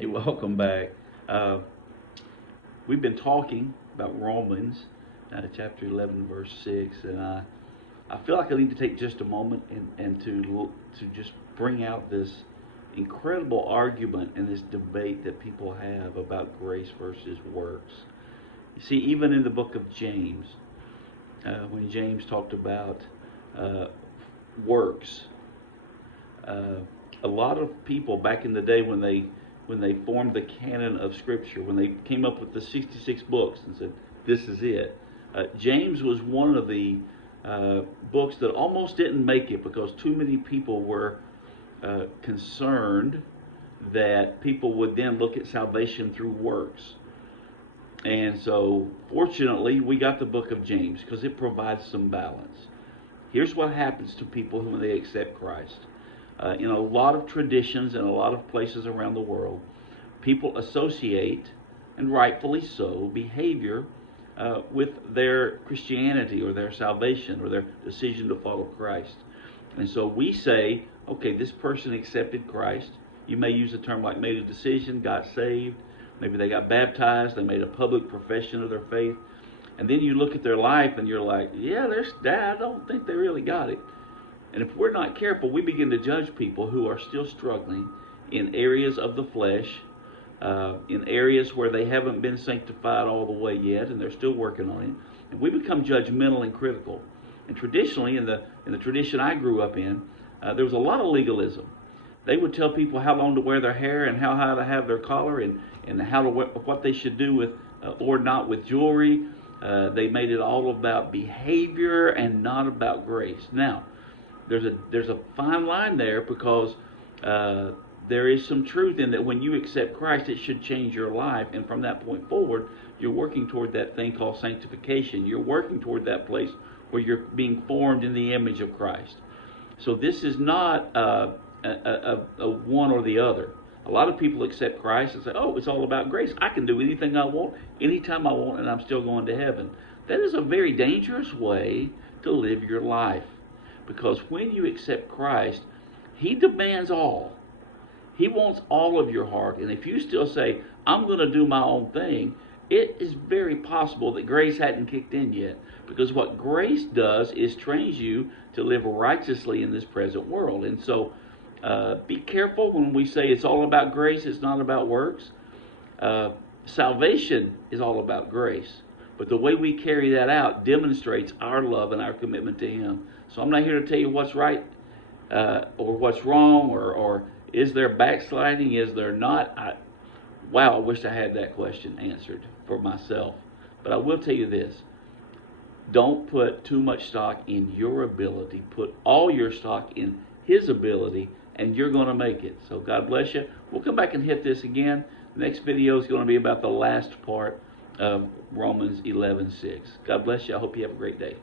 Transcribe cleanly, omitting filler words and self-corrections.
Hey, welcome back. Uh, we've been talking about Romans, chapter 11, verse 6, and I feel like I need to take just a moment and to just bring out this incredible argument and this debate that people have about grace versus works. You see, even in the book of James, when James talked about uh, works, uh, a lot of people back in the day when they formed the canon of Scripture, when they came up with the 66 books and said this is it, James was one of the books that almost didn't make it because too many people were concerned that people would then look at salvation through works. And so, fortunately, we got the book of James because it provides some balance. Here's what happens to people when they accept Christ. In a lot of traditions and a lot of places around the world, people associate, and rightfully so, behavior with their Christianity or their salvation or their decision to follow Christ. And so we say, okay, this person accepted Christ. You may use a term like made a decision, got saved. Maybe they got baptized, they made a public profession of their faith. And then you look at their life and you're like, yeah, I don't think they really got it. And if we're not careful, we begin to judge people who are still struggling in areas of the flesh, in areas where they haven't been sanctified all the way yet, and they're still working on it. And we become judgmental and critical. And traditionally, in the tradition I grew up in, there was a lot of legalism. They would tell people how long to wear their hair and how high to have their collar and how to what they should do with or not with jewelry. They made it all about behavior and not about grace. Now, there's a fine line there because there is some truth in that when you accept Christ, it should change your life, and from that point forward, you're working toward that thing called sanctification. You're working toward that place where you're being formed in the image of Christ. So this is not a one or the other. A lot of people accept Christ and say, oh, it's all about grace. I can do anything I want, anytime I want, and I'm still going to heaven. That is a very dangerous way to live your life. Because when you accept Christ, He demands all. He wants all of your heart. And if you still say, I'm going to do my own thing, it is very possible that grace hadn't kicked in yet. Because what grace does is trains you to live righteously in this present world. And so be careful when we say it's all about grace, it's not about works. Salvation is all about grace. But the way we carry that out demonstrates our love and our commitment to Him. So I'm not here to tell you what's right or what's wrong, or is there backsliding, is there not? Wow, I wish I had that question answered for myself. But I will tell you this. Don't put too much stock in your ability. Put all your stock in His ability, and you're going to make it. So God bless you. We'll come back and hit this again. The next video is going to be about the last part of Romans 11:6. God bless you. I hope you have a great day.